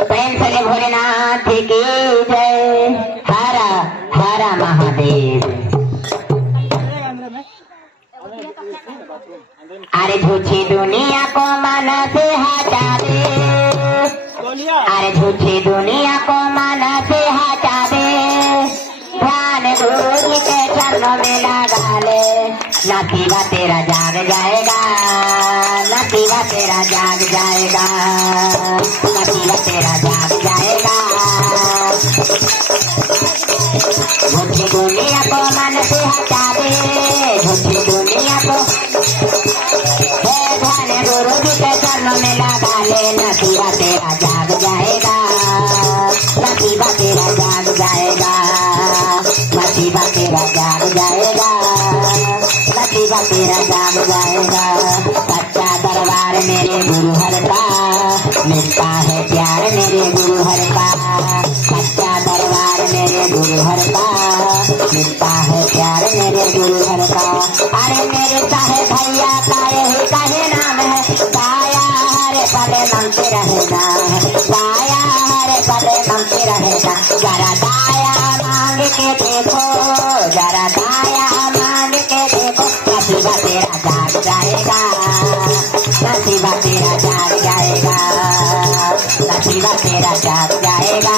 प्रेम से भोलेनाथ की जय। हर हर महादेव। अरे झूठी दुनिया को मन से हटा दे, अरे झूठी दुनिया को मन से हटा दे, ध्यान गुरु के चरणों में लगा ले, नसीबा तेरा जाग जाएगा, नसीबा तेरा जाग जाएगा, नसीबा तेरा जाग जाएगा। झूठी दुनिया को मन से हटा दे, झूठी दुनिया को ध्यान गुरु जी के चरणों में लगा ले, नसीबा तेरा जाग जाएगा, नसीबा तेरा जाग जाएगा, नसीबा तेरा जाग जाएगा, नसीबा तेरा जाग जाएगा। सच्चा दरबार मेरे गुरु हर का, मिलता है प्यार मेरे गुरु हर का, सच्चा दरबार मेरे गुरु हर का, मिलता है प्यार मेरे गुरु हर का। अरे मेरे साहे भैया का यही कहे नाम है, साया हरे पले नमते रहेगा, साया हरे पले नमते रहेगा। जरा दाया मांग के देखो, जरा दाया मांग के देखो, नसीबा तेरा जाग जाएगा, नसीबा तेरा जाग जाएगा, नसीबा तेरा जाग जाएगा,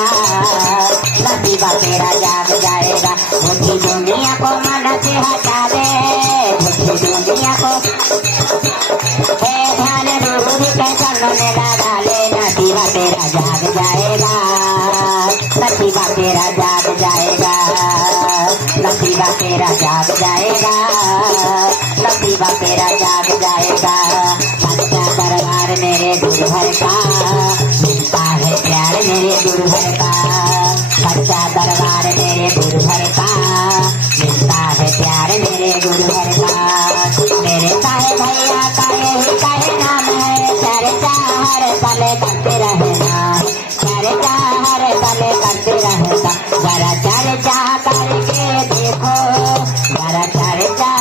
नसीबा तेरा जाग जाएगा। झूठी दुनिया को मन से हटा दे, झूठी दुनिया को ध्यान गुरु जी के चरणों में लगा ले, नसीबा तेरा जाग जाएगा, नसीबा तेरा जाग जाएगा, नसीबा तेरा जाग जाएगा, नसीबा तेरा जाग जाएगा। सच्चा दरबार मेरे गुरु हर का, मिलता है प्यार मेरे गुरु हर का, सच्चा दरबार मेरे गुरु हर का, मिलता है प्यार मेरे गुरु हर का। मेरे साहे भैया का यही कहे नाम है, चर्चा हर पल करते रहना, चर्चा हर पल करते रहना। जरा चर्चा करके देखो, जरा चर्चा,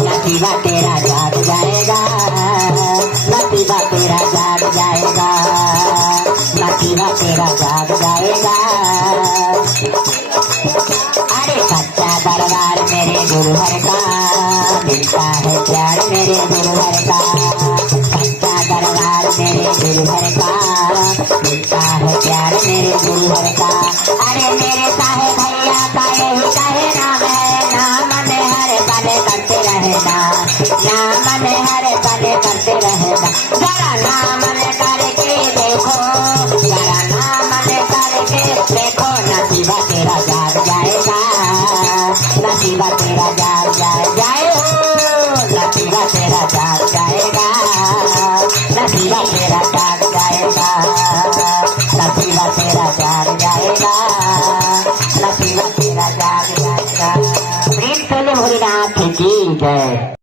नसीबा तेरा जाग जाएगा, नसीबा तेरा जाग जाएगा, नसीबा तेरा जाग जाएगा। अरे सच्चा दरबार मेरे गुरु हर का, मिलता है प्यार मेरे गुरु हर का, सच्चा दरबार मेरे गुरु हर का, मिलता है प्यार मेरे गुरु हर का। अरे मेरे साहे भैया का यही कहे नाम है, नाम में हर पल करते रहना, नाम में हर पल करते रहना। जरा नाम में करके देखो, जरा नाम में करके देखो, नसीबा तेरा जाग जाएगा, नसीबा तेरा जाग जाए हो, नसीबा तेरा जाग जाएगा, नसीबा तेरा जाग जाएगा, नसीबा तेरा जाग जाएगा, नसीबा तेरा जाग जाएगा। प्रेम से भोलेनाथ की जय।